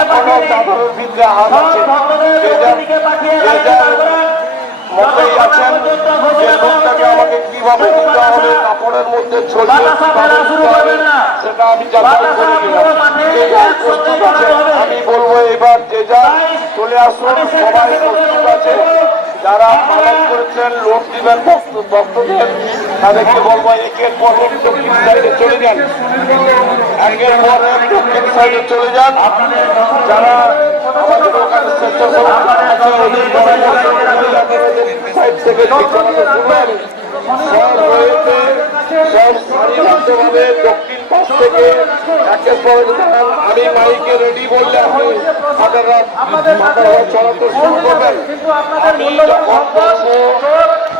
এখনো চাদরের ভিতরে হাত আছে, মতেই আছেন যে লোকটাকে আমাকে কিভাবে দিতে হবে, কাপড়ের মধ্যে ছড়িয়ে সেটা আমি যাচাই করে নিলাম। প্রস্তুত আছে, আমি বলবো এবার যে যা চলে আসুন, সবাই প্রস্তুত আছে। যারা পালন করেছেন লোক দিবেন ভক্তদের, তাদেরকে বলবো একের পর এক দক্ষিণ সাইডে চলে যান, একের পর এক দক্ষিণ সাইডে চলে যান। যারা আমাদের ওখানে স্বেচ্ছাসেবক আছে ওদের সাইড থেকে সব রয়েছে, সব সারিবদ্ধভাবে দক্ষিণ পাশ থেকে একের পর আমি মাইকে রেডি বললে আপনি আপনারা চলাচল শুরু করবেন। আমি যখন বলবো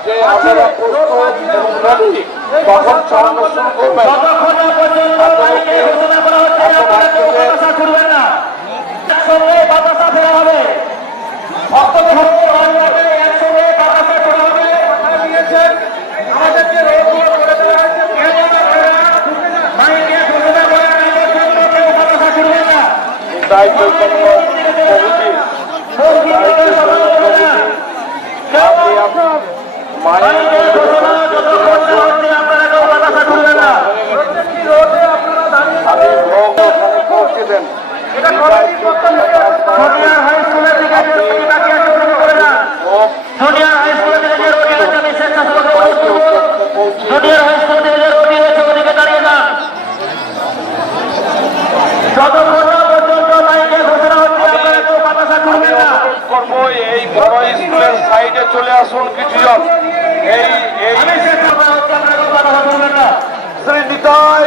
যে আপনারা প্রস্তুত এবং রেডি, তখন চালানো শুরু করবেন। তাই চৈতন্য আপনি আপনার মায়ের আপনি ভোগ ওখানে পৌঁছে দেন। করবো এই বড় স্কুলের সাইডে চলে আসুন কিছুজন। এই শ্রী নিতাই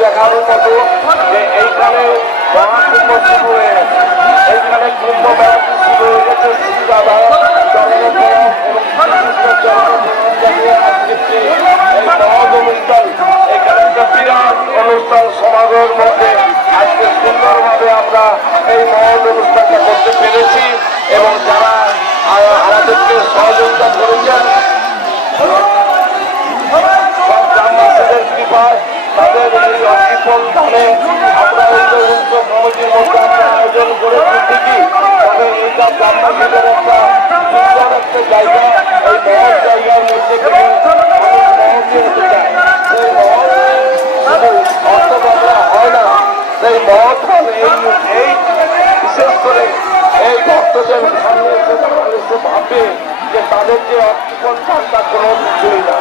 দেখানোর মতো যে এইখানে মহাকুম্ভ শুরু হয়ে গেছে, এইখানে কুম্ভ মেলা শুরু হয়ে গেছে। অনুষ্ঠান এখানে একটা বিরাট অনুষ্ঠান সমাগমের মধ্যে আজকে সুন্দরভাবে আমরা এই মহৎ অনুষ্ঠানটা করতে পেরেছি এবং যারা আমাদেরকে সহযোগিতা করেছেন সব গ্রামবাসীদের কৃপায় তাদের এই অকৃপণ দানে আমরা এই যে উৎসব কমিটির মধ্যে আমরা আয়োজন করেছি ঠিকই, তবে এইটা গ্রামবাসীদের একটা সুন্দর একটা জায়গা, এই মহৎ জায়গার মধ্যে মহৎ হতে চায়। সেই মহৎ অর্থবাদরা হয় না, সেই মহৎ এই বিশেষ করে এই ভক্তদের সামনে এসে ভাববে যে তাদের যে অকৃপণ দানটা কোনো কিছুই না।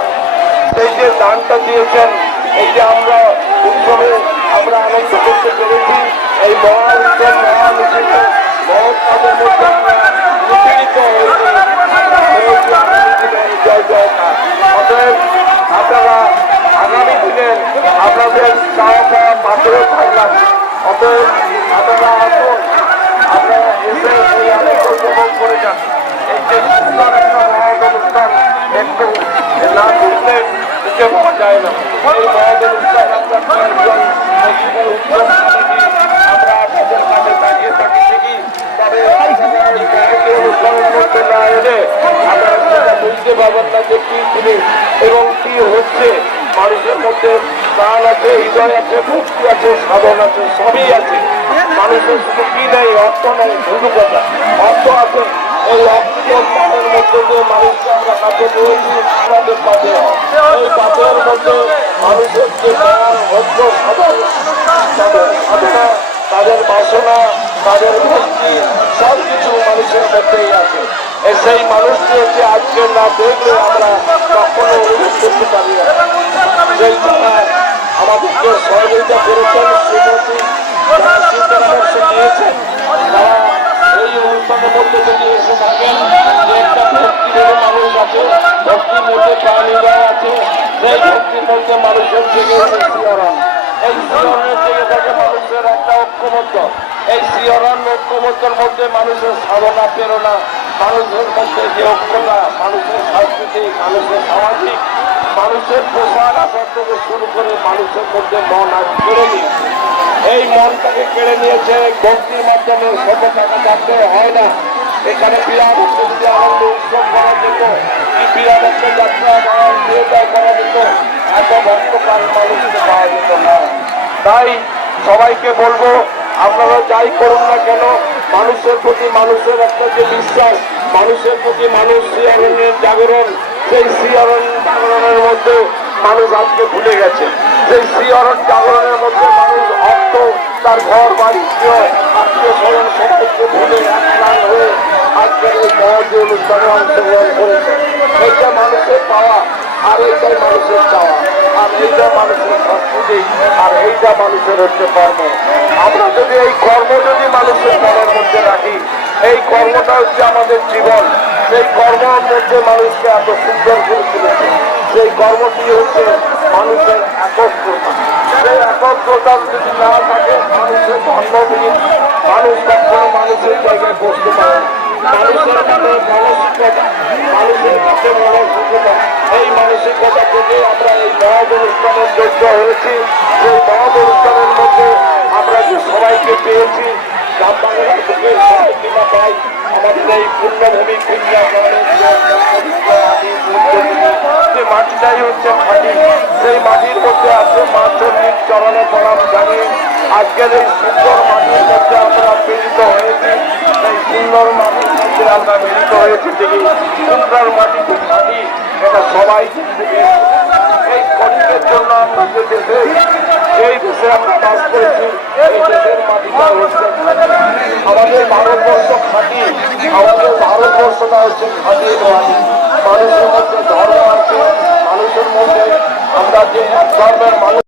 সেই যে দানটা দিয়েছেন, এই যে আমরা উৎসবে আমরা আনন্দ করতে পেরেছি, এই মহা উৎসব মহা মিছিলে মহৎ কাজের মধ্যে আমরা নিপীড়িত হয়েছি। জয় জয় মা। অতএব আপনারা আগামী দিনে আপনাদের চাওয়া পাওয়া পাথরে থাকলাম। অতএব আপনারা আসুন, আপনারা এসে এই আনন্দ উপভোগ করে যান। এই যে সুন্দর একটা মহৎ অনুষ্ঠান একটু না ঘুরলে বুঝে পাওয়া যায় না। এই মহৎ অনুষ্ঠান আমরা কয়েকজন আমরা আপনাদের কাছে দাঁড়িয়ে থাকি ঠিকই, তবে অনুষ্ঠানের মধ্যে না এলে আপনারা সেটা বুঝতে পারবেন না যে কি জিনিস এবং কি হচ্ছে। মানুষের মধ্যে প্রাণ আছে, হৃদয় আছে, ভক্তি আছে, সাধন আছে, সবই আছে। মানুষের শুধু কি নেই, অর্থ নেই, শুধু কথা অর্থ আছে। এই অক্সিজেন পানের মধ্যে যে মানুষকে আমরা কাছে পেয়েছি আমাদের পাশে, এই পাথরের মধ্যে মানুষের যে ভক্ত সাধনা, তাদের বাসনা, তাদের ভক্তি সব কিছু মানুষের মধ্যেই আছে। সেই মানুষকে হচ্ছে আজকে না দেখলে আমরা কখনো অনুভব করতে পারি না। সেই জায়গায় আমাদেরকে সহযোগিতা করেছেন শ্রীমতী, যারা শিক্ষাবর্ষ দিয়েছেন, তারা এই অনুষ্ঠানের মধ্যে যদি এসে থাকেন যে একটা মানুষের জেগে ওঠে শিহরণ। এই শিহরণের জেগে থাকে মানুষের একটা ঐক্যবদ্ধ। এই শিহরণ ঐক্যবদ্ধের মধ্যে মানুষের সাধনা প্রেরণা, মানুষের মধ্যে যে ঐক্যতা, মানুষের সাংস্কৃতিক, মানুষের সামাজিক, মানুষের পোশাক আশাক থেকে শুরু করে মানুষের মধ্যে মন আজ কেড়ে নিয়েছে। এই মনটাকে কেড়ে নিয়েছে ভক্তির মাধ্যমে। শত টাকা থাকতে হয় না, এখানে বিরাট একটা আনন্দ উৎসব করা যেত, বিরাট একটা যাত্রা করা যেত, এত ভক্তপ্রাণ মানুষকে পাওয়া যেত না। তাই সবাইকে বলবো, আপনারা যাই করুন না কেন, মানুষের প্রতি মানুষের একটা যে বিশ্বাস, মানুষের প্রতি মানুষ শিহরণের জাগরণ, সেই শিহরণ জাগরণের মধ্যে মানুষ আজকে ভুলে গেছে। সেই শিহরণ জাগরণের মধ্যে মানুষ অর্থ, তার ঘর বাড়ি, আত্মীয় স্বজন সবাইকে ভুলে একপ্রাণ হয়ে আজকের এই মহজ অনুষ্ঠানে অংশগ্রহণ করেছে। এইটা মানুষের পাওয়া, আর এইটাই মানুষের চাওয়া, আর এইটা মানুষের সংস্কৃতি, আর এইটা মানুষের হচ্ছে কর্ম। আমরা যদি এই কর্ম যদি মানুষের মনের মধ্যে রাখি, এই কর্মটা হচ্ছে আমাদের জীবন। সেই কর্মের মধ্যে মানুষকে এত সুন্দর করে তুলেছে। সেই কর্মটি হচ্ছে মানুষের একত্রতা। সেই একত্রতা যদি না থাকে, মানুষের ধর্মবিহীন, মানুষ কখনো মানুষের জায়গায় বসতে পারে না। মানুষের মনে মানসিকতা, মানুষের কাছে মানসিকতা, এই মানসিকতা থেকে আমরা এই মহৎ অনুষ্ঠানের যোগ্য হয়েছি। সেই মহৎ অনুষ্ঠানের মধ্যে আমরা যে সবাইকে পেয়েছি, গ্রাম বাংলার থেকে সবাইকে না পাই, আমাদের এই পুণ্যভূমি কুঞ্জা গ্রামের যে মাটিটাই হচ্ছে খাঁটি, সেই মাটির মধ্যে আছে মা চণ্ডীর চরণে প্রণাম জানিয়ে আজকের এই সুন্দর মাটির মধ্যে আমরা মিলিত হয়েছি। এই সুন্দর মাটির মধ্যে আমরা মিলিত হয়েছি দেখি সুন্দর মাটি যে খাঁটি, এটা সবাই এই ক্ষণিকের জন্য আমরা যে দেশে, এই দেশে আমরা বাস করেছি, এই দেশের মাটিটা হচ্ছে আমাদের ভারতবর্ষ খাঁটি। আমাদের ভারতবর্ষটা হচ্ছে খাঁটি মাটি। মানুষের মধ্যে ধর্ম আছে, মানুষের মধ্যে আমরা যে এক ধর্মের মানুষ